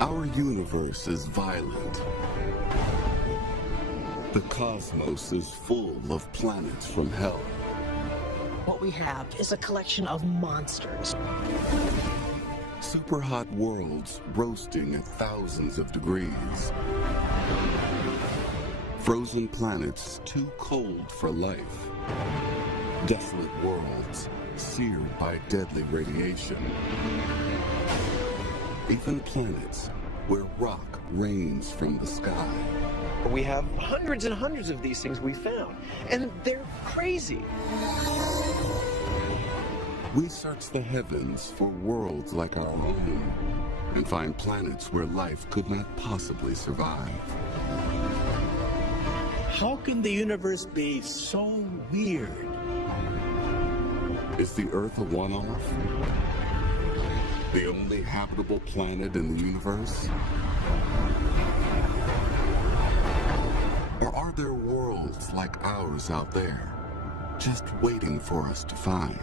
Our universe is violent. The cosmos is full of planets from hell. What we have is a collection of monsters. Super hot worlds roasting at thousands of degrees. Frozen planets too cold for life. Desolate worlds seared by deadly radiation. Even planets where rock rains from the sky. We have hundreds and hundreds of these things we found, and they're crazy. We search the heavens for worlds like our own and find planets where life could not possibly survive. How can the universe be so weird? Is the Earth a one-off? The only habitable planet in the universe? Or are there worlds like ours out there, just waiting for us to find?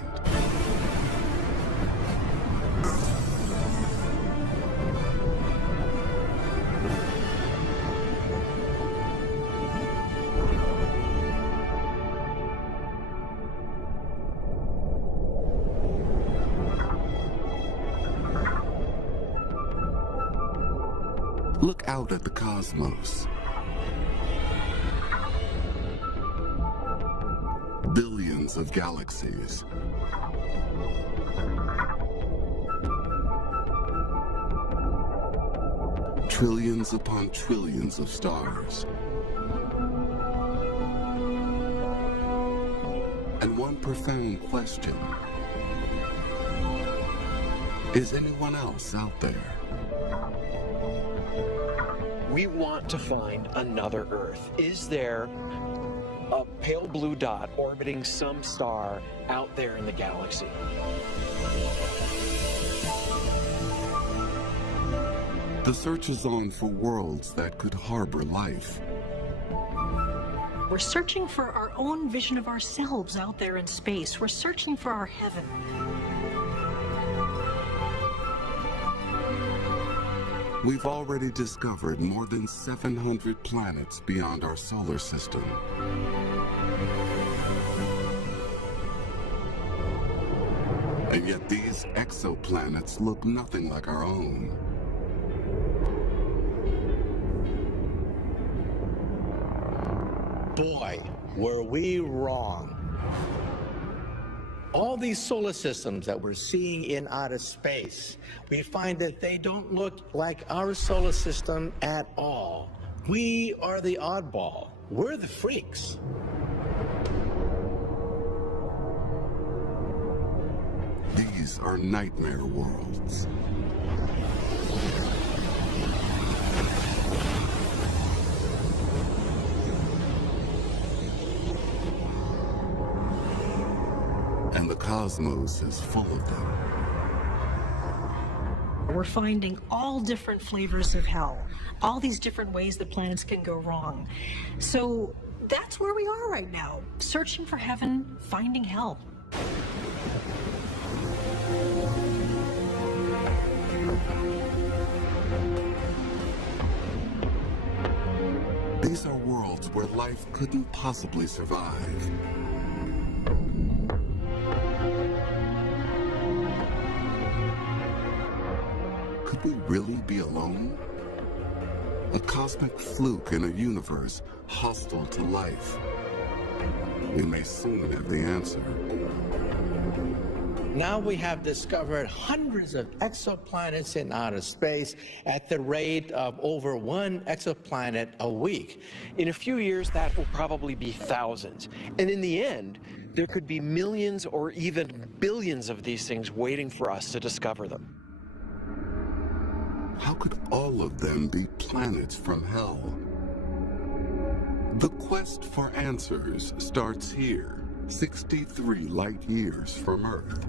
Look out at the cosmos. Billions of galaxies. Trillions upon trillions of stars. And one profound question. Is anyone else out there? We want to find another Earth. Is there a pale blue dot orbiting some star out there in the galaxy? The search is on for worlds that could harbor life. We're searching for our own vision of ourselves out there in space. We're searching for our heaven. We've already discovered more than 700 planets beyond our solar system. And yet these exoplanets look nothing like our own. Boy, were we wrong. All these solar systems that we're seeing in outer space, we find that they don't look like our solar system at all. We are the oddball. We're the freaks. These are nightmare worlds. And the cosmos is full of them. We're finding all different flavors of hell, all these different ways that planets can go wrong. So that's where we are right now, searching for heaven, finding hell. These are worlds where life couldn't possibly survive. Could we really be alone? A cosmic fluke in a universe hostile to life. We may soon have the answer. Now we have discovered hundreds of exoplanets in outer space at the rate of over one exoplanet a week. In a few years, that will probably be thousands. And in the end, there could be millions or even billions of these things waiting for us to discover them. How could all of them be planets from hell? The quest for answers starts here, 63 light years from Earth.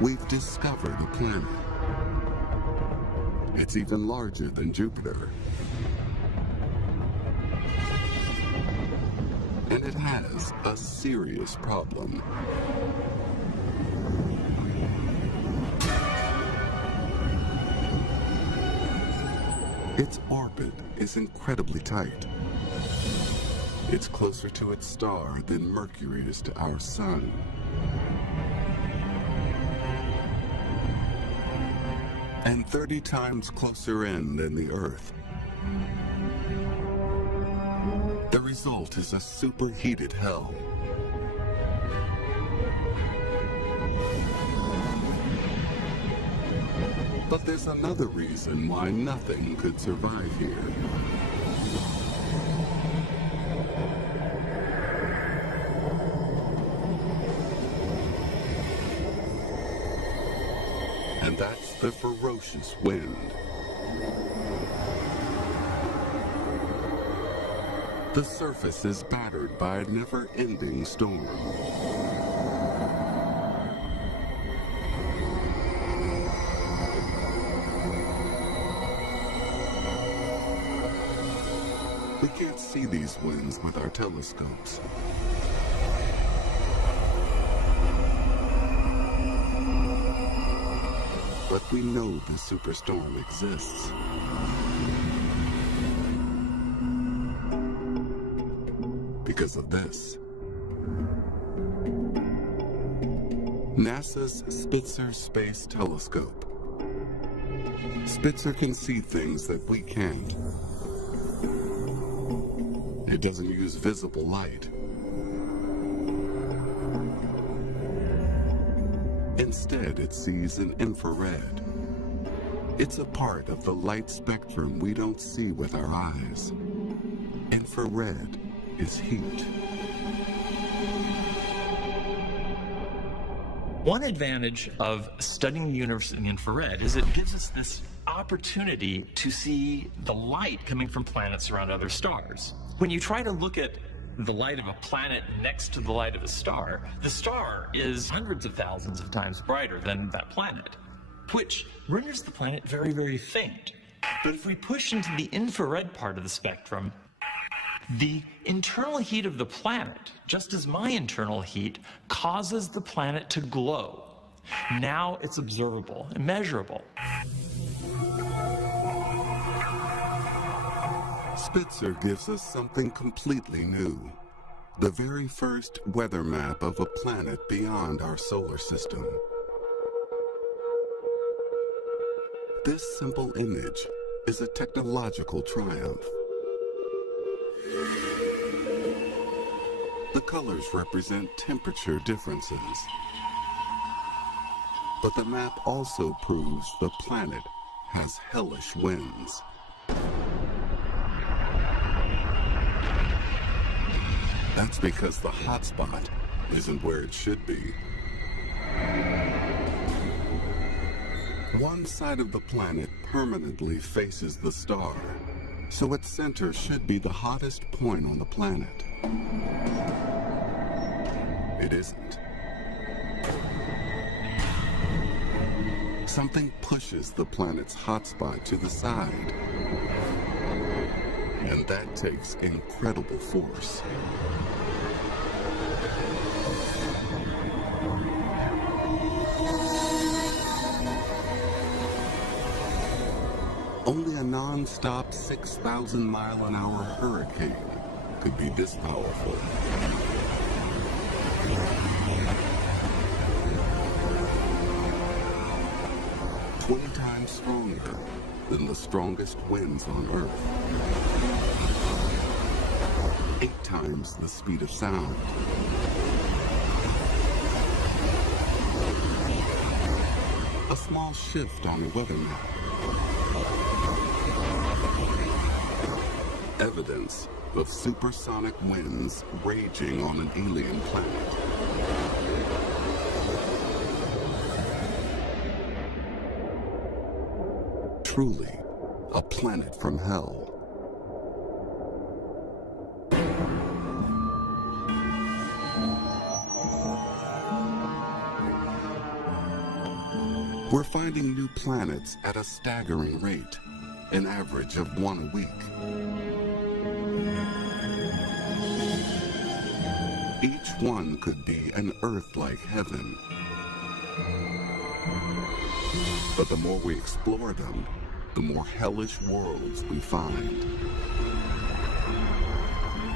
We've discovered a planet. It's even larger than Jupiter. And it has a serious problem. Its orbit is incredibly tight. It's closer to its star than Mercury is to our sun. And 30 times closer in than the Earth. The result is a superheated hell. But there's another reason why nothing could survive here. And that's the ferocious wind. The surface is battered by a never-ending storm. We can't see these winds with our telescopes. But we know the superstorm exists. Because of this. NASA's Spitzer Space Telescope. Spitzer can see things that we can't. It doesn't use visible light. Instead, it sees in infrared. It's a part of the light spectrum we don't see with our eyes. Infrared is heat. One advantage of studying the universe in infrared is it gives us this opportunity to see the light coming from planets around other stars. When you try to look at the light of a planet next to the light of a star, the star is hundreds of thousands of times brighter than that planet, which renders the planet very, very faint. But if we push into the infrared part of the spectrum, the internal heat of the planet, just as my internal heat, causes the planet to glow. Now it's observable and measurable. Spitzer gives us something completely new. The very first weather map of a planet beyond our solar system. This simple image is a technological triumph. The colors represent temperature differences. But the map also proves the planet has hellish winds. That's because the hotspot isn't where it should be. One side of the planet permanently faces the star, so its center should be the hottest point on the planet. It isn't. Something pushes the planet's hotspot to the side. And that takes incredible force. Only a non-stop 6,000-mile-an-hour hurricane could be this powerful. "20 times stronger than the strongest winds on Earth. 8 times the speed of sound. A small shift on the weather map. Evidence of supersonic winds raging on an alien planet. Truly, a planet from hell. We're finding new planets at a staggering rate, an average of 1 a week. Each one could be an Earth-like heaven. But the more we explore them, the more hellish worlds we find.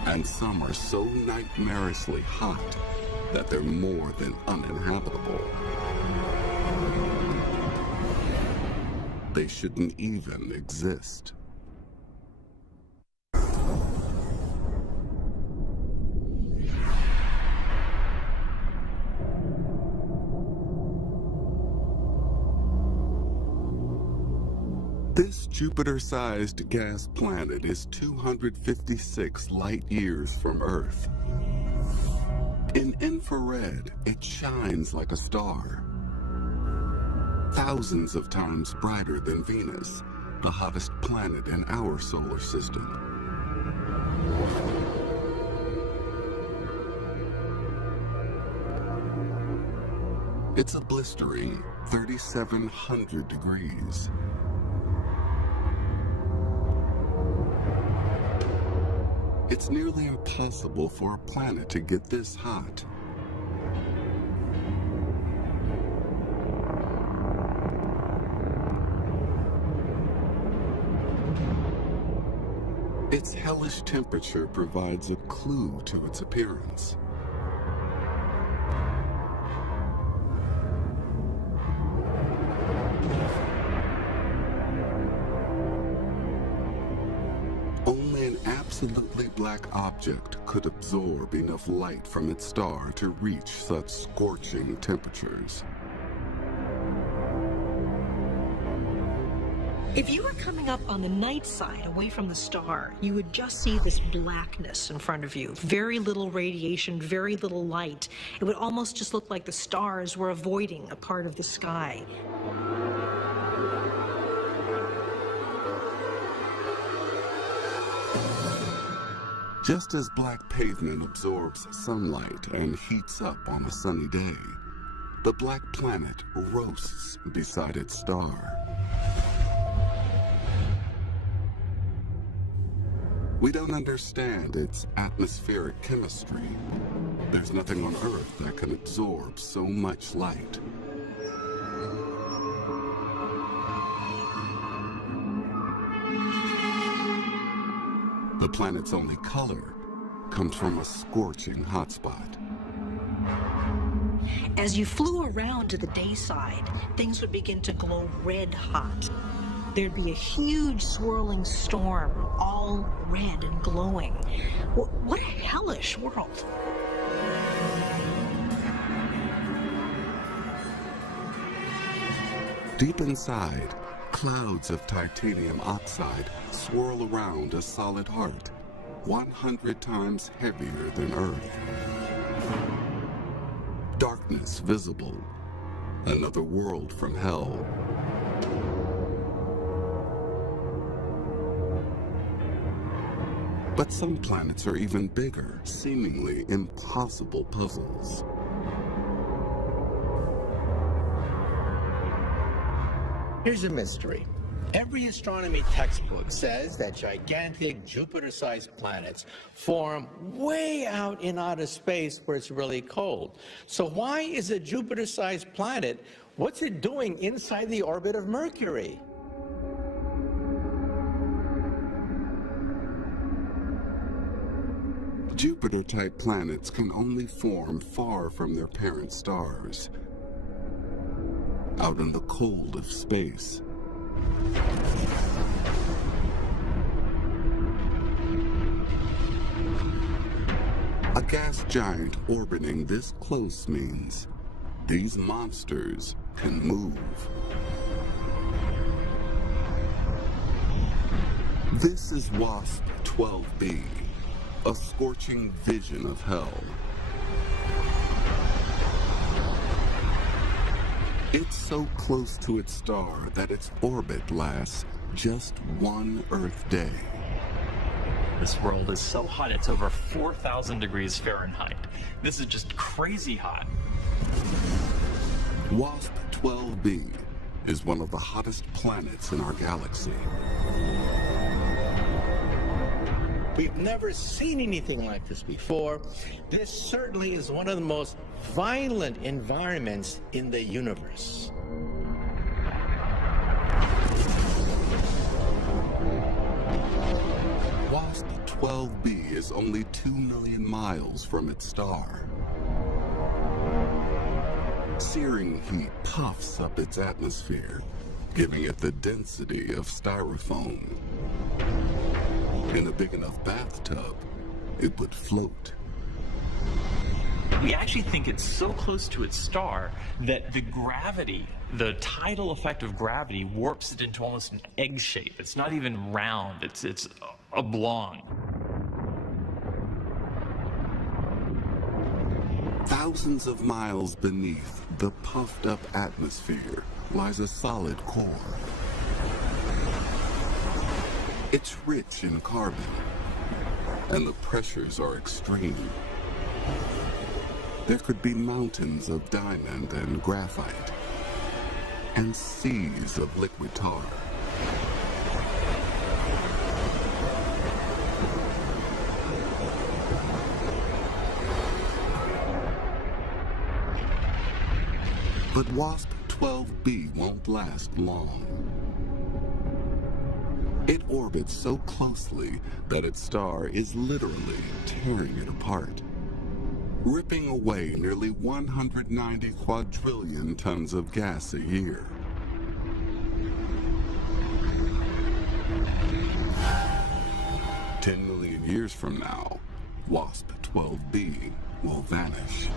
And some are so nightmarishly hot that they're more than uninhabitable. They shouldn't even exist. This Jupiter-sized gas planet is 256 light-years from Earth. In infrared, it shines like a star. Thousands of times brighter than Venus, the hottest planet in our solar system. It's a blistering 3,700 degrees. It's nearly impossible for a planet to get this hot. Its hellish temperature provides a clue to its appearance. Only an absolutely black object could absorb enough light from its star to reach such scorching temperatures. If you were coming up on the night side away from the star, you would just see this blackness in front of you. Very little radiation, very little light. It would almost just look like the stars were avoiding a part of the sky. Just as black pavement absorbs sunlight and heats up on a sunny day, the black planet roasts beside its star. We don't understand its atmospheric chemistry. There's nothing on Earth that can absorb so much light. The planet's only color comes from a scorching hotspot. As you flew around to the day side, things would begin to glow red hot. There'd be a huge swirling storm, all red and glowing. What a hellish world. Deep inside, clouds of titanium oxide swirl around a solid heart, 100 times heavier than Earth. Darkness visible, another world from hell. But some planets are even bigger, seemingly impossible puzzles. Here's a mystery. Every astronomy textbook says that gigantic Jupiter-sized planets form way out in outer space where it's really cold. So why is a Jupiter-sized planet, what's it doing inside the orbit of Mercury? Jupiter-type planets can only form far from their parent stars, out in the cold of space. A gas giant orbiting this close means these monsters can move. This is WASP 12b, a scorching vision of hell. It's so close to its star that its orbit lasts just one Earth day. This world is so hot, it's over 4,000 degrees Fahrenheit. This is just crazy hot. WASP 12b is one of the hottest planets in our galaxy. We've never seen anything like this before. This certainly is one of the most violent environments in the universe. 12b is only 2 million miles from its star. Searing heat puffs up its atmosphere, giving it the density of styrofoam. In a big enough bathtub, it would float. We actually think it's so close to its star that the gravity, the tidal effect of gravity, warps it into almost an egg shape. It's not even round, it's oblong. Thousands of miles beneath the puffed up atmosphere lies a solid core. It's rich in carbon, and the pressures are extreme. There could be mountains of diamond and graphite, and seas of liquid tar. But WASP 12b won't last long. It orbits so closely that its star is literally tearing it apart, ripping away nearly 190 quadrillion tons of gas a year. "10 million years from now, WASP 12b will vanish."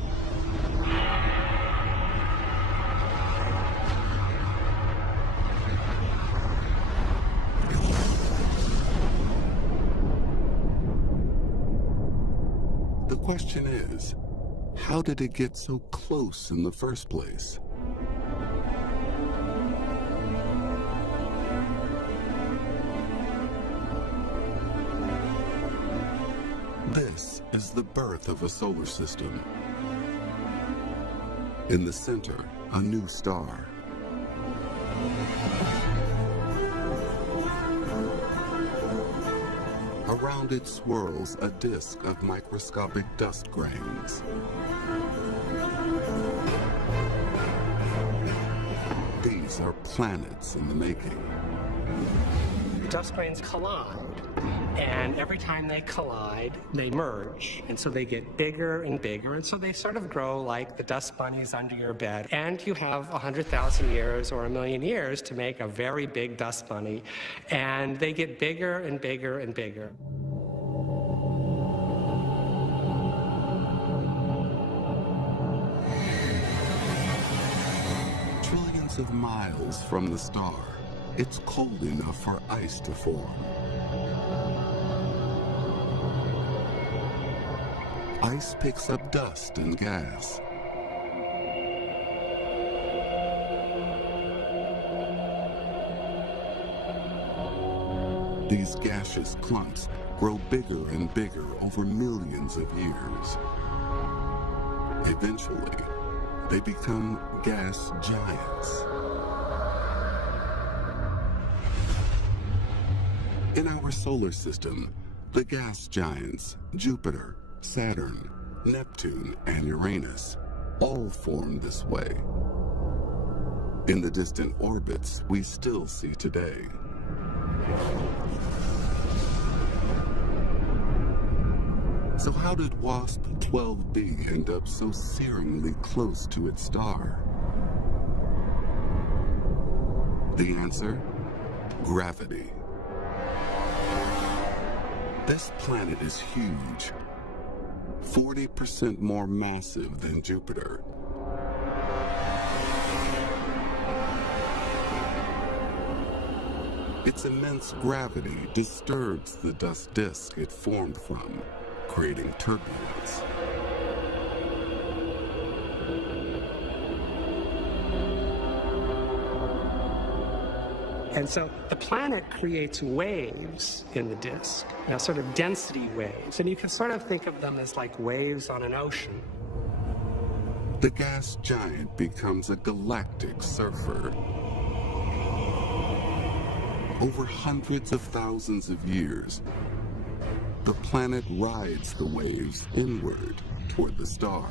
The question is, how did it get so close in the first place? This is the birth of a solar system. In the center, a new star. Around it swirls a disk of microscopic dust grains. These are planets in the making. Dust grains collide, and every time they collide, they merge, and so they get bigger and bigger, and so they sort of grow like the dust bunnies under your bed. And you have 100,000 years or 1,000,000 years to make a very big dust bunny, and they get bigger and bigger and bigger. Trillions of miles from the star, it's cold enough for ice to form. Ice picks up dust and gas. These gaseous clumps grow bigger and bigger over millions of years. Eventually, they become gas giants. In our solar system, the gas giants, Jupiter, Saturn, Neptune, and Uranus, all form this way. In the distant orbits we still see today. So how did WASP 12b end up so searingly close to its star? The answer? Gravity. This planet is huge, 40% more massive than Jupiter. Its immense gravity disturbs the dust disk it formed from, creating turbulence. And so the planet creates waves in the disk, sort of density waves, and you can sort of think of them as like waves on an ocean. The gas giant becomes a galactic surfer. Over hundreds of thousands of years, the planet rides the waves inward toward the star.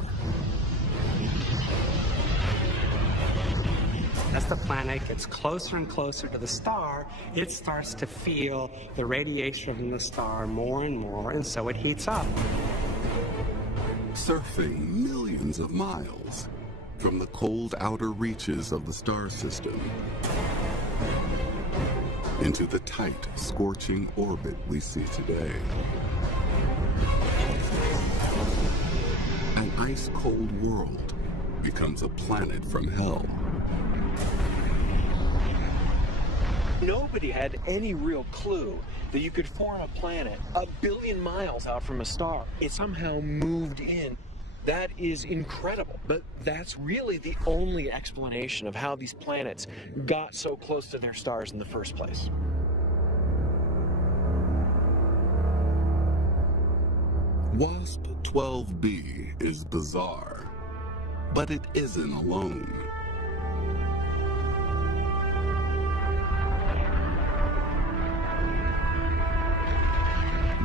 As the planet gets closer and closer to the star, it starts to feel the radiation from the star more and more, and so it heats up. Surfing millions of miles from the cold outer reaches of the star system into the tight, scorching orbit we see today. An ice-cold world becomes a planet from hell. Nobody had any real clue that you could form a planet a billion miles out from a star. It somehow moved in. That is incredible, but that's really the only explanation of how these planets got so close to their stars in the first place. WASP 12b is bizarre, but it isn't alone.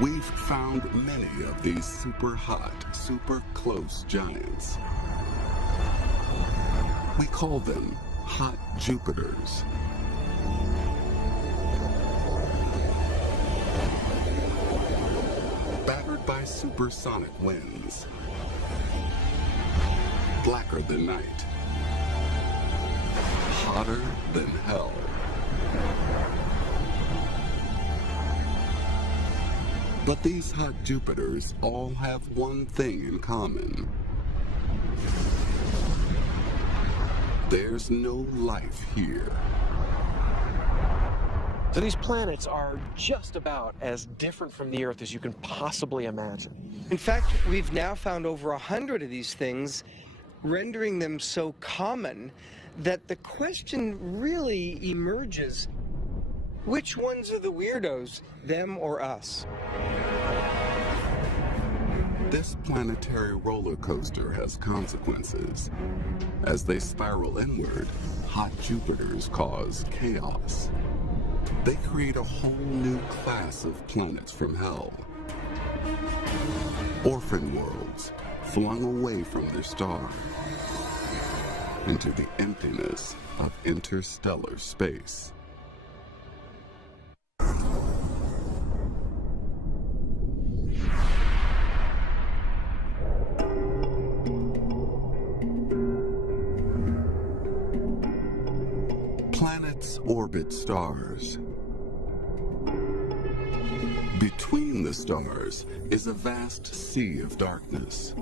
We've found many of these super hot, super close giants. We call them hot Jupiters. Battered by supersonic winds, blacker than night, hotter than hell. But these hot Jupiters all have one thing in common. There's no life here. So these planets are just about as different from the Earth as you can possibly imagine. In fact, we've now found over 100 of these things, rendering them so common that the question really emerges, which ones are the weirdos, them or us? This planetary roller coaster has consequences. As they spiral inward, hot Jupiters cause chaos. They create a whole new class of planets from hell. Orphan worlds flung away from their star into the emptiness of interstellar space. Planets orbit stars. Between the stars is a vast sea of darkness.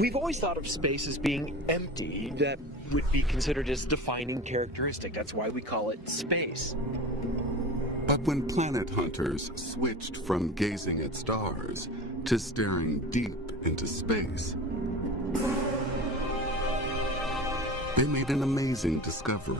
We've always thought of space as being empty. That would be considered as defining characteristic. That's why we call it space. But when planet hunters switched from gazing at stars to staring deep into space, they made an amazing discovery.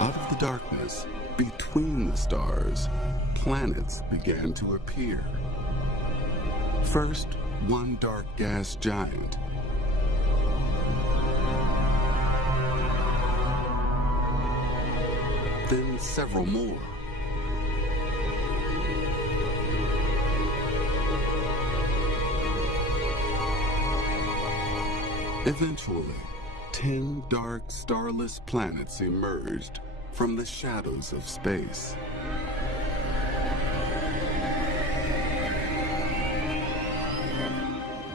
Out of the darkness, between the stars, planets began to appear. First, one dark gas giant. Then several more. Eventually, 10 dark, starless planets emerged from the shadows of space.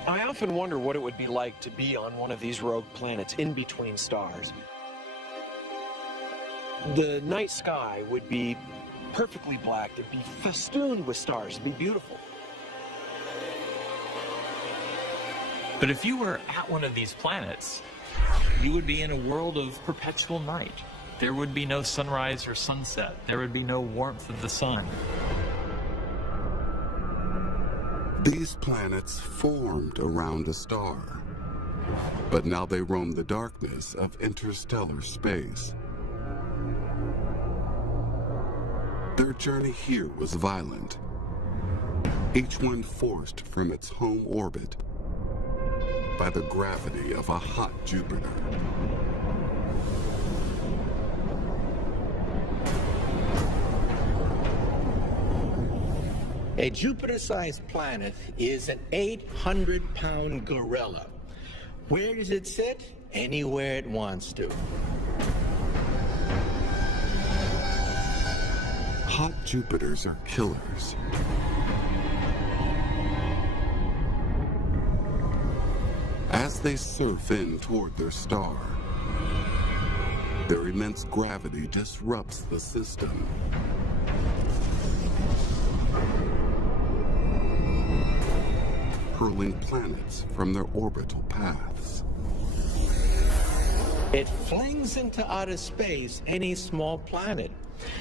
I often wonder what it would be like to be on one of these rogue planets in between stars. The night sky would be perfectly black. It'd be festooned with stars. It'd be beautiful. But if you were at one of these planets, you would be in a world of perpetual night. There would be no sunrise or sunset. There would be no warmth of the sun. These planets formed around a star, but now they roam the darkness of interstellar space. Their journey here was violent, each one forced from its home orbit by the gravity of a hot Jupiter. A Jupiter-sized planet is an 800-pound gorilla. Where does it sit? Anywhere it wants to. Hot Jupiters are killers. As they surf in toward their star, their immense gravity disrupts the system. Hurling planets from their orbital paths. It flings into outer space any small planet.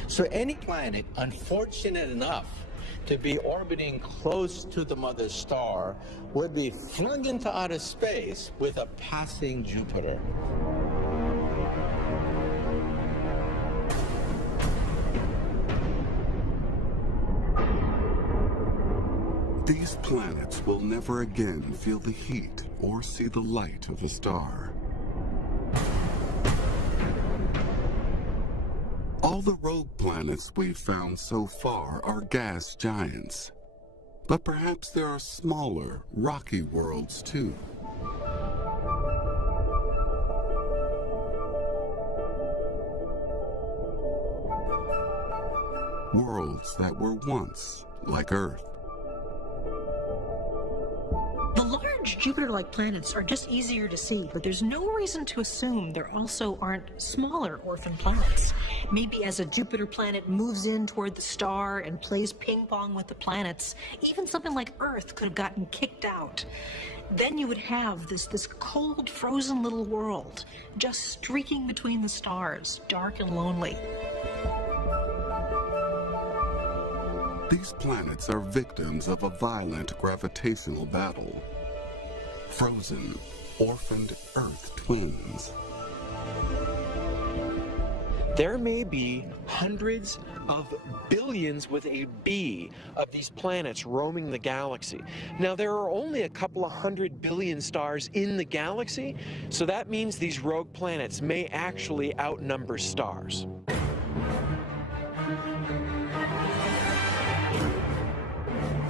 So any planet unfortunate enough to be orbiting close to the mother star would be flung into outer space with a passing Jupiter. These planets will never again feel the heat or see the light of a star. All the rogue planets we've found so far are gas giants. But perhaps there are smaller, rocky worlds too. Worlds that were once like Earth. The large Jupiter-like planets are just easier to see, but there's no reason to assume there also aren't smaller orphan planets. Maybe as a Jupiter planet moves in toward the star and plays ping pong with the planets, even something like Earth could have gotten kicked out. Then you would have this cold, frozen little world, just streaking between the stars, dark and lonely. These planets are victims of a violent gravitational battle. Frozen, orphaned Earth twins. There may be hundreds of billions with a B of these planets roaming the galaxy. Now, there are only a couple of 100 billion stars in the galaxy, so that means these rogue planets may actually outnumber stars.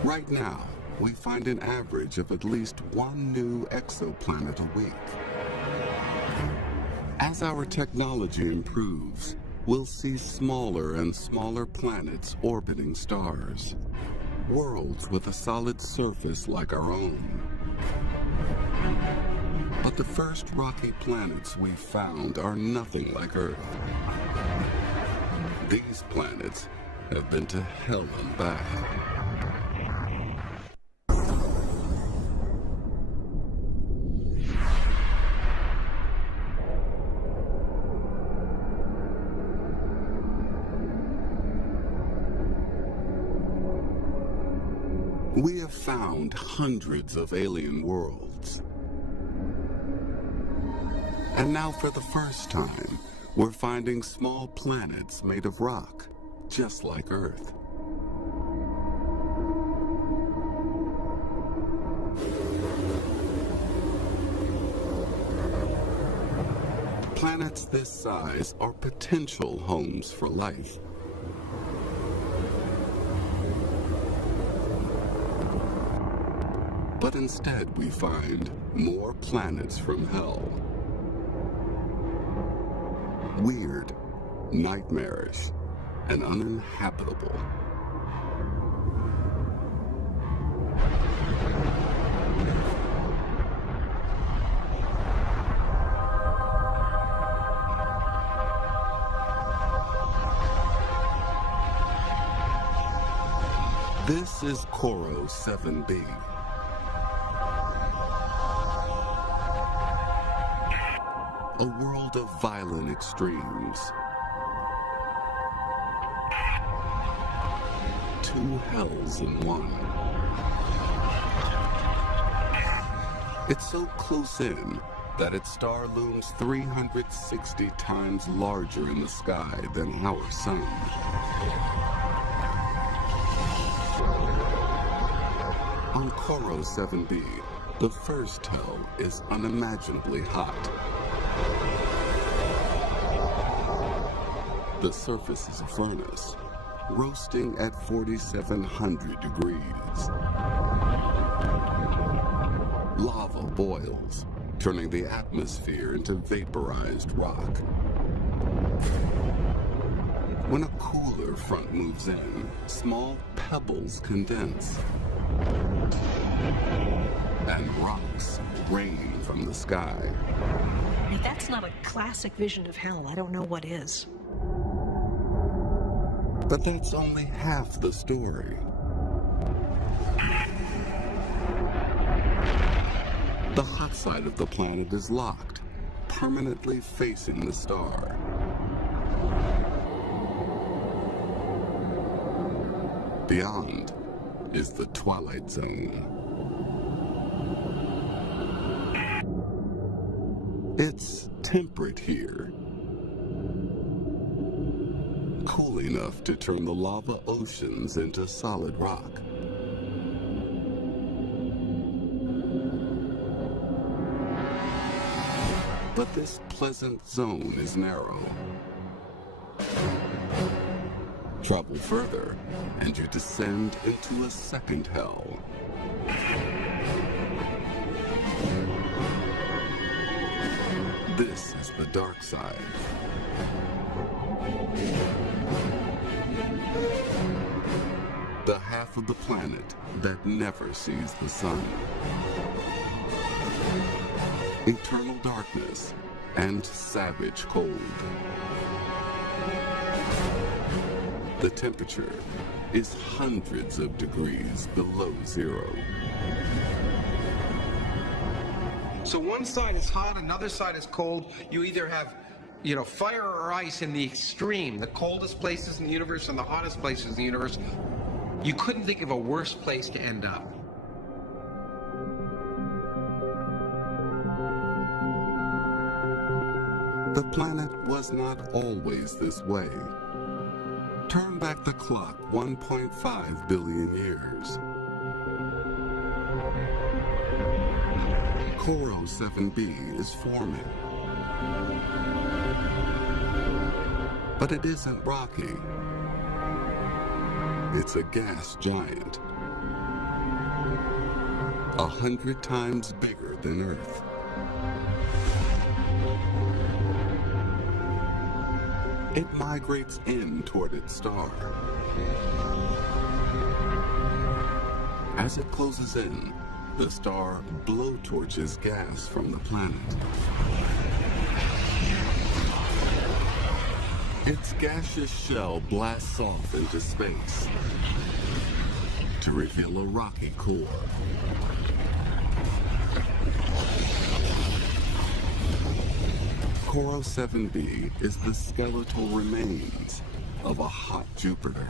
Right now, we find an average of at least one new exoplanet a week. As our technology improves, we'll see smaller and smaller planets orbiting stars. Worlds with a solid surface like our own. But the first rocky planets we've found are nothing like Earth. These planets have been to hell and back. We have found hundreds of alien worlds. And now for the first time, we're finding small planets made of rock, just like Earth. Planets this size are potential homes for life. But instead we find more planets from hell. Weird, nightmarish, and uninhabitable. This is Coro 7b. A world of violent extremes. Two hells in one. It's so close in that its star looms 360 times larger in the sky than our sun. On Coro 7b, the first hell is unimaginably hot. The surface is a furnace, roasting at 4,700 degrees. Lava boils, turning the atmosphere into vaporized rock. When a cooler front moves in, small pebbles condense, and rocks rain from the sky. If that's not a classic vision of hell, I don't know what is. But that's only half the story. The hot side of the planet is locked, permanently facing the star. Beyond is the twilight zone. It's temperate here, cool enough to turn the lava oceans into solid rock. But this pleasant zone is narrow. Travel further, and you descend into a second hell. This is the dark side. The half of the planet that never sees the sun. Eternal darkness and savage cold. The temperature is hundreds of degrees below zero. So one side is hot, another side is cold. You either have, fire or ice in the extreme, the coldest places in the universe and the hottest places in the universe. You couldn't think of a worse place to end up. The planet was not always this way. Turn back the clock 1.5 billion years. Coro 7b is forming. But it isn't rocky. It's a gas giant. 100 times bigger than Earth. It migrates in toward its star. As it closes in, the star blowtorches gas from the planet. Its gaseous shell blasts off into space to reveal a rocky core. Coro 7b is the skeletal remains of a hot Jupiter.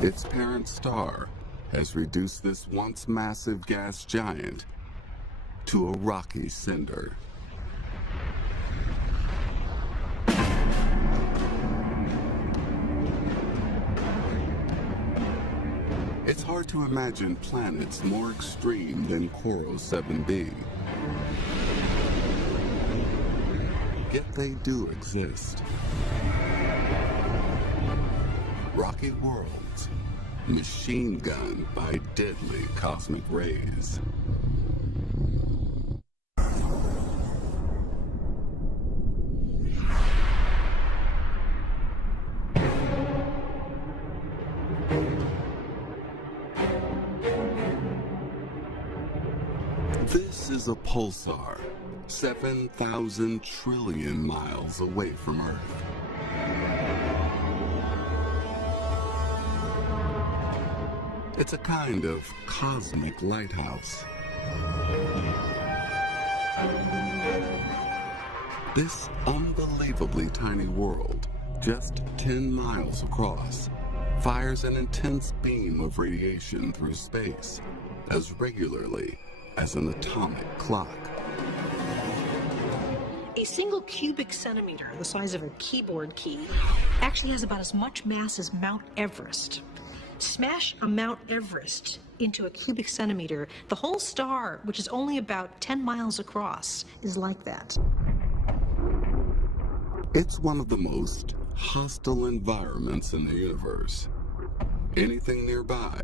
Its parent star has reduced this once massive gas giant to a rocky cinder. It's hard to imagine planets more extreme than Coro 7b. Yet they do exist. Rocky worlds, machine gunned by deadly cosmic rays. This is a pulsar, 7,000 trillion miles away from Earth. It's a kind of cosmic lighthouse. This unbelievably tiny world, just 10 miles across, fires an intense beam of radiation through space as regularly as an atomic clock. A single cubic centimeter, the size of a keyboard key, actually has about as much mass as Mount Everest. Smash a Mount Everest into a cubic centimeter, the whole star, which is only about 10 miles across, is like that. It's one of the most hostile environments in the universe. Anything nearby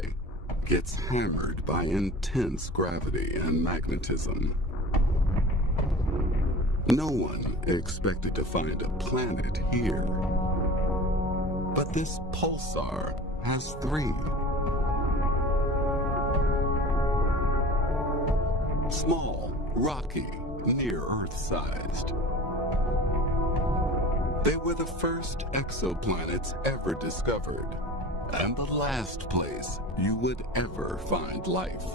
gets hammered by intense gravity and magnetism. No one expected to find a planet here. But this pulsar has 3. Small, rocky, near Earth-sized. They were the first exoplanets ever discovered, and the last place you would ever find life.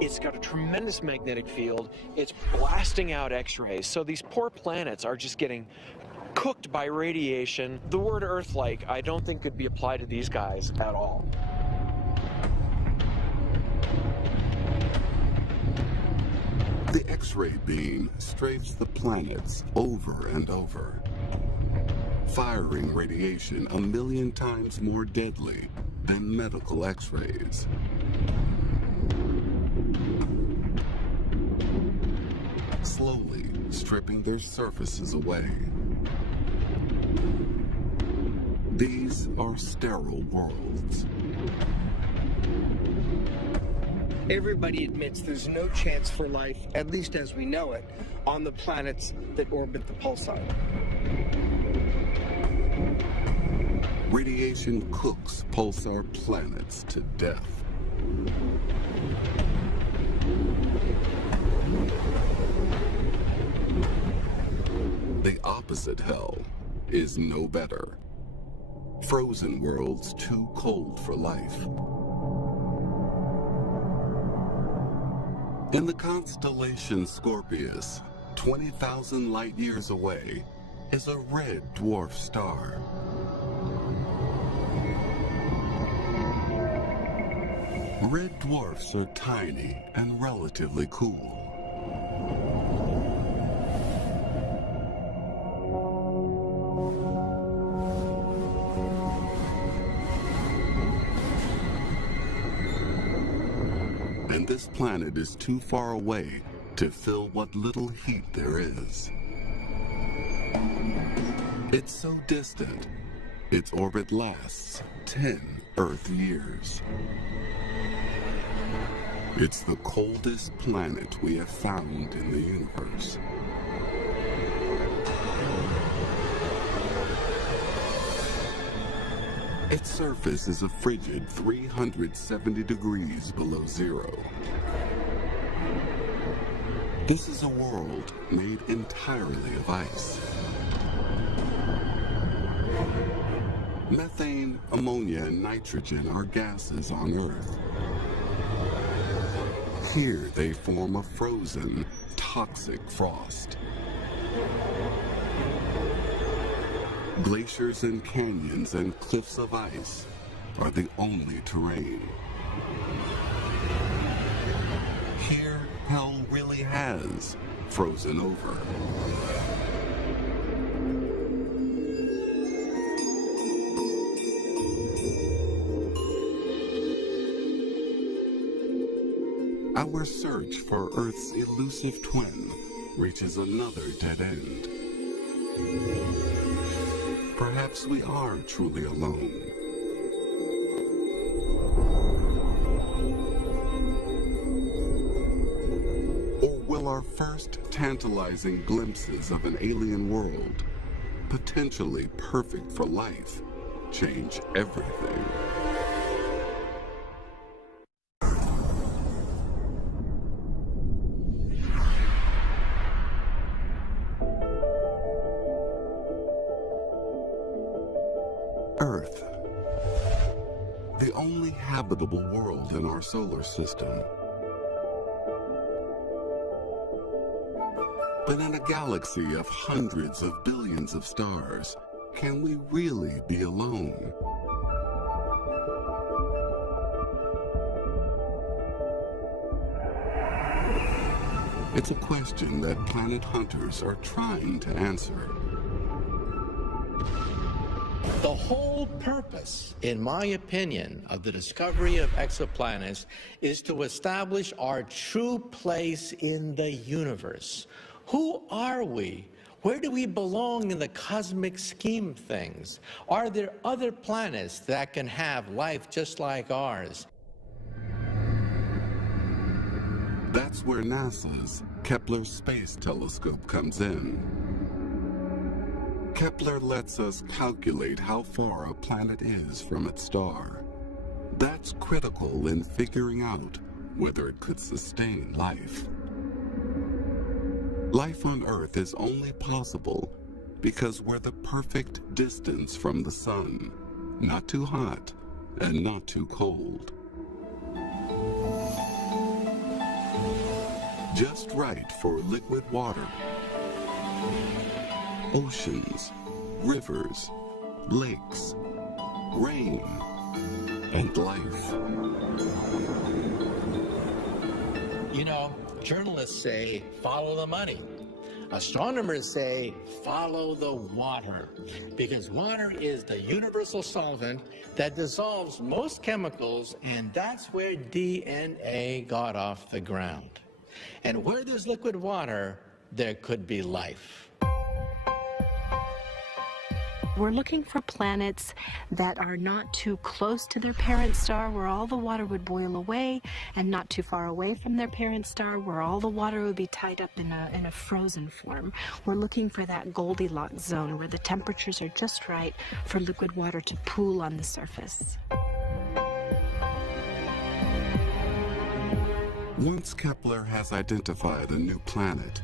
It's got a tremendous magnetic field. It's blasting out X-rays. So these poor planets are just getting cooked by radiation. The word Earth-like, I don't think could be applied to these guys at all. The X-ray beam strafes the planets over and over, firing radiation 1,000,000 times more deadly than medical X-rays. Slowly stripping their surfaces away. These are sterile worlds. Everybody admits there's no chance for life, at least as we know it, on the planets that orbit the pulsar. Radiation cooks pulsar planets to death. The opposite hell is no better. Frozen worlds too cold for life. In the constellation Scorpius, 20,000 light years away, is a red dwarf star. Red dwarfs are tiny and relatively cool. And this planet is too far away to fill what little heat there is. It's so distant, its orbit lasts 10 Earth years. It's the coldest planet we have found in the universe. Its surface is a frigid 370 degrees below zero. This is a world made entirely of ice. Methane, ammonia, and nitrogen are gases on Earth. Here they form a frozen, toxic frost. Glaciers and canyons and cliffs of ice are the only terrain. Here, hell really has frozen over. Our search for Earth's elusive twin reaches another dead end. Perhaps we are truly alone. Or will our first tantalizing glimpses of an alien world, potentially perfect for life, change everything? Earth, the only habitable world in our solar system. But in a galaxy of hundreds of billions of stars, can we really be alone? It's a question that planet hunters are trying to answer. The whole purpose, in my opinion, of the discovery of exoplanets is to establish our true place in the universe. Who are we? Where do we belong in the cosmic scheme of things? Are there other planets that can have life just like ours? That's where NASA's Kepler Space Telescope comes in. Kepler lets us calculate how far a planet is from its star. That's critical in figuring out whether it could sustain life. Life on Earth is only possible because we're the perfect distance from the sun, not too hot and not too cold. Just right for liquid water, oceans, rivers, lakes, rain, and life. You know, journalists say, follow the money. Astronomers say, follow the water, because water is the universal solvent that dissolves most chemicals, and that's where DNA got off the ground. And where there's liquid water, there could be life. We're looking for planets that are not too close to their parent star, where all the water would boil away, and not too far away from their parent star, where all the water would be tied up in a frozen form. We're looking for that Goldilocks zone, where the temperatures are just right for liquid water to pool on the surface. Once Kepler has identified a new planet,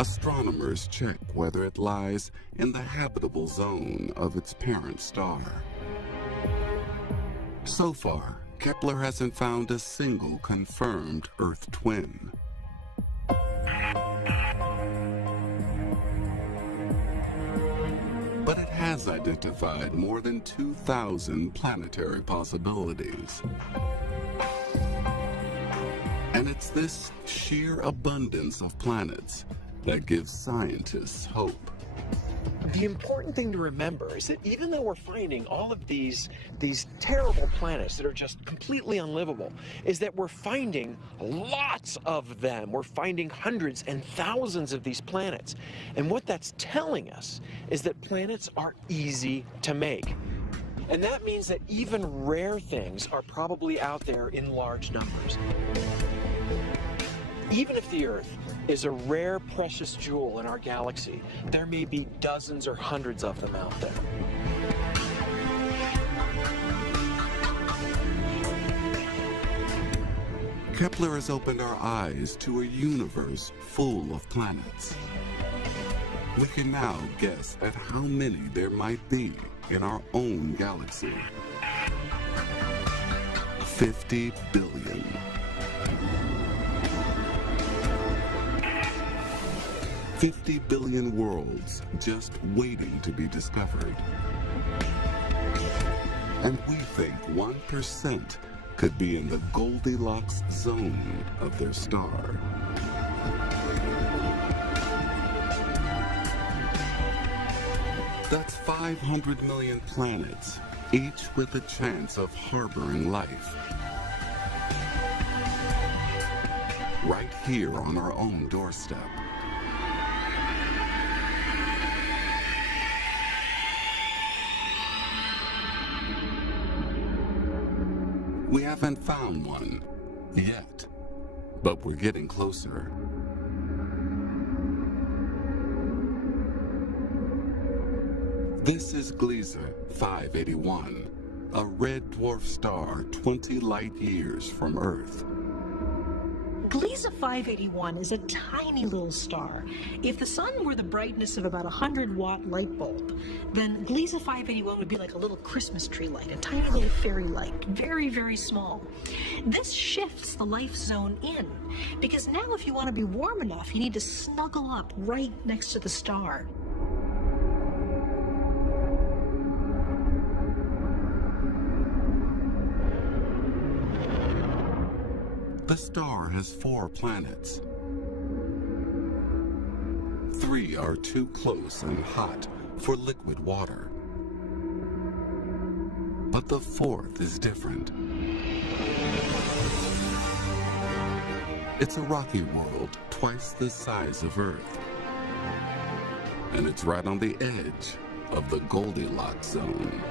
astronomers check whether it lies in the habitable zone of its parent star. So far, Kepler hasn't found a single confirmed Earth twin. But it has identified more than 2,000 planetary possibilities. And it's this sheer abundance of planets that gives scientists hope. The important thing to remember is that even though we're finding all of these terrible planets that are just completely unlivable, is that we're finding lots of them. We're finding hundreds and thousands of these planets. And what that's telling us is that planets are easy to make. And that means that even rare things are probably out there in large numbers. Even if the Earth is a rare, precious jewel in our galaxy, there may be dozens or hundreds of them out there. Kepler has opened our eyes to a universe full of planets. We can now guess at how many there might be in our own galaxy. 50 billion. 50 billion worlds just waiting to be discovered. And we think 1% could be in the Goldilocks zone of their star. That's 500 million planets, each with a chance of harboring life. Right here on our own doorstep. We haven't found one yet, but we're getting closer. This is Gliese 581, a red dwarf star 20 light years from Earth. Gliese 581 is a tiny little star. If the sun were the brightness of about a 100-watt light bulb, then Gliese 581 would be like a little Christmas tree light, a tiny little fairy light, very, very small. This shifts the life zone in, because now if you want to be warm enough, you need to snuggle up right next to the star. The star has 4 planets. 3 are too close and hot for liquid water. But the 4th is different. It's a rocky world twice the size of Earth. and it's right on the edge of the Goldilocks zone.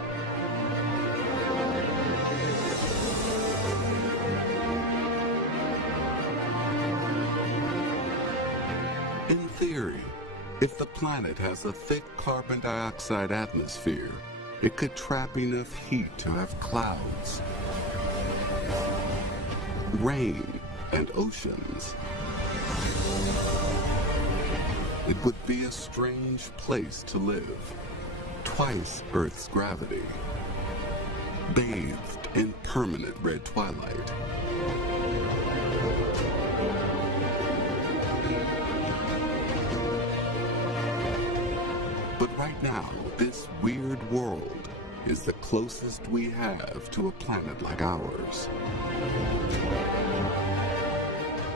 In theory, if the planet has a thick carbon dioxide atmosphere, it could trap enough heat to have clouds, rain, and oceans. It would be a strange place to live, twice Earth's gravity, bathed in permanent red twilight. But right now, this weird world is the closest we have to a planet like ours.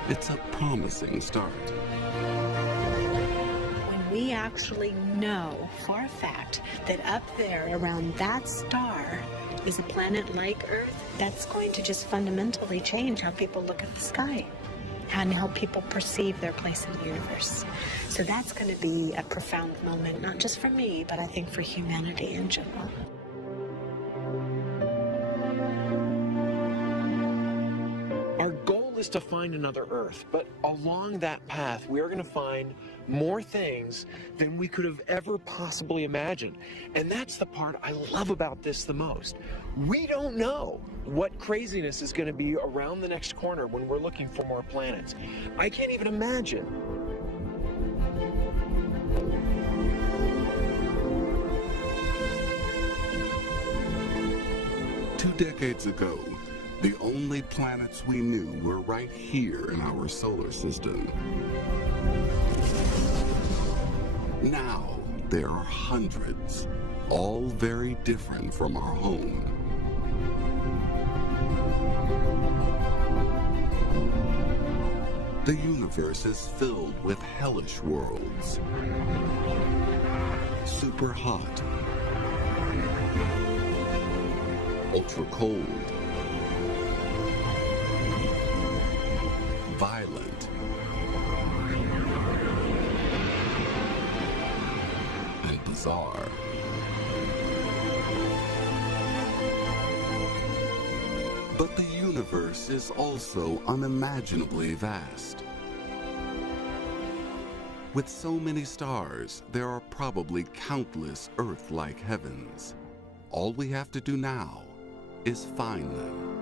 It's a promising start. When we actually know for a fact that up there around that star is a planet like Earth, that's going to just fundamentally change how people look at the sky and how people perceive their place in the universe. So that's going to be a profound moment, not just for me, but I think for humanity in general. Our goal is to find another Earth, but along that path, we are going to find more things than we could have ever possibly imagined. And that's the part I love about this the most. We don't know what craziness is going to be around the next corner when we're looking for more planets. I can't even imagine. Two decades ago, the only planets we knew were right here in our solar system. Now, there are hundreds, all very different from our home. The universe is filled with hellish worlds. Super hot, ultra cold, violent, and bizarre. But the universe is also unimaginably vast. With so many stars, there are probably countless Earth-like heavens. All we have to do now is find them.